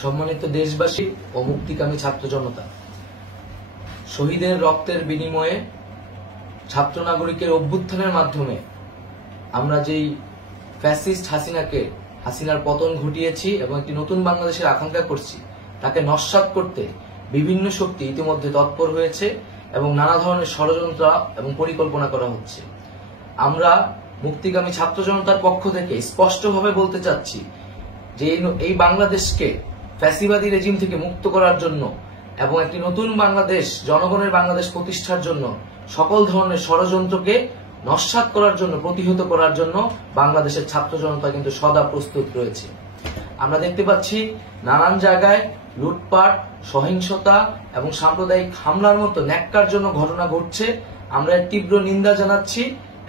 সম্মানিত দেশবাসী ও মুক্তিকামী ছাত্র জনতা, শহীদের রক্তের বিনিময়ে ছাত্র নাগরিকের অভ্যুত্থানের মাধ্যমে আমরা যেই ফ্যাসিস্ট হাসিনার পতন ঘটিয়েছি এবং একটি নতুন বাংলাদেশের আকাঙ্ক্ষা করছি, তাকে নস্যাৎ করতে বিভিন্ন শক্তি ইতিমধ্যে তৎপর হয়েছে এবং নানা ধরনের ষড়যন্ত্র এবং পরিকল্পনা করা হচ্ছে। আমরা মুক্তিকামী ছাত্র জনতার পক্ষ থেকে স্পষ্টভাবে বলতে চাচ্ছি যে এই বাংলাদেশকে ফ্যাসিবাদী রেজিম থেকে মুক্ত করার জন্য এবং একটি নতুন বাংলাদেশ, জনগণের বাংলাদেশ প্রতিষ্ঠার জন্য সকল ধরনের ষড়যন্ত্রকে নস্যাৎ করার জন্য, প্রতিহত করার জন্য বাংলাদেশের ছাত্র জনতা কিন্তু সদা প্রস্তুত রয়েছে। আমরা দেখতে পাচ্ছি নানান জায়গায় লুটপাট, সহিংসতা এবং সাম্প্রদায়িক হামলার মতো ন্যাক্কারজনক ঘটনা ঘটছে। আমরা এর তীব্র নিন্দা জানাচ্ছি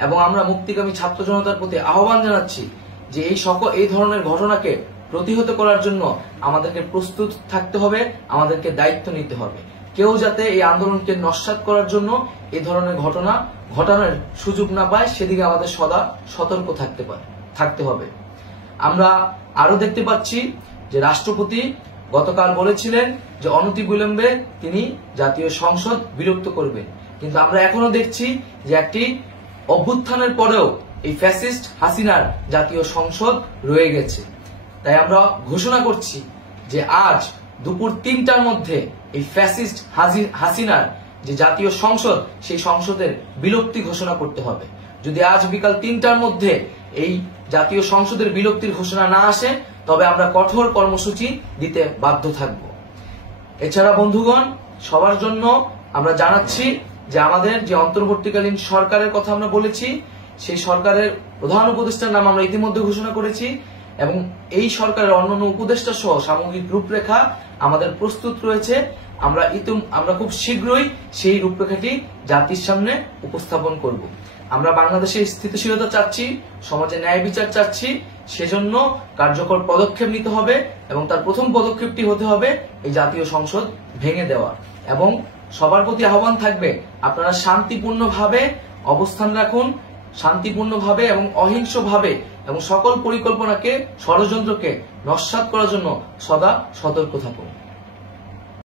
এবং আমরা মুক্তিকামী ছাত্র জনতার প্রতি আহ্বান জানাচ্ছি যে এই ধরনের ঘটনাকে প্রতিহত করার জন্য আমাদেরকে প্রস্তুত থাকতে হবে, আমাদেরকে দায়িত্ব নিতে হবে। কেউ যাতে এই আন্দোলনকে নস্যাৎ করার জন্য এই ধরনের ঘটনা ঘটানোর সুযোগ না পায়, সেদিকে আমাদের সদা সতর্ক থাকতে হবে। আমরা আরো দেখতে পাচ্ছি যে রাষ্ট্রপতি গতকাল বলেছিলেন যে অনতিবিলম্বে তিনি জাতীয় সংসদ বিলুপ্ত করবেন, কিন্তু আমরা এখনো দেখছি যে একটি অভ্যুত্থানের পরেও এই ফ্যাসিস্ট হাসিনার জাতীয় সংসদ রয়ে গেছে। তাই আমরা ঘোষণা করছি যে আজ দুপুর ৩টার মধ্যে এই ফ্যাসিস্ট হাসিনার যে জাতীয় সংসদ, সেই সংসদের বিলুপ্তি ঘোষণা করতে হবে। যদি আজ বিকাল ৩টার মধ্যে এই জাতীয় সংসদের বিলুপ্তির ঘোষণা না আসে, তবে আমরা কঠোর কর্মসূচি দিতে বাধ্য থাকব। এছাড়া বন্ধুগণ, সবার জন্য আমরা জানাচ্ছি যে আমাদের যে অন্তর্বর্তীকালীন সরকারের কথা আমরা বলেছি, সেই সরকারের প্রধান উপদেষ্টার নাম আমরা ইতিমধ্যে ঘোষণা করেছি এবং এই সরকারের অন্যান্য উপদেষ্টা সহ সামগ্রিক রূপরেখা আমাদের প্রস্তুত রয়েছে। আমরা খুব শীঘ্রই সেই রূপরেখাটি জাতির সামনে উপস্থাপন করব। আমরা বাংলাদেশে স্থিতিশীলতা চাচ্ছি, সমাজে ন্যায় বিচার চাচ্ছি, সেজন্য কার্যকর পদক্ষেপ নিতে হবে এবং তার প্রথম পদক্ষেপটি হতে হবে এই জাতীয় সংসদ ভেঙে দেওয়া। এবং সবার প্রতি আহ্বান থাকবে, আপনারা শান্তিপূর্ণভাবে অবস্থান রাখুন, শান্তিপূর্ণভাবে এবং অহিংসভাবে এবং সকল পরিকল্পনাকে, ষড়যন্ত্রকে নস্যাৎ করার জন্য সদা সতর্ক থাকুন।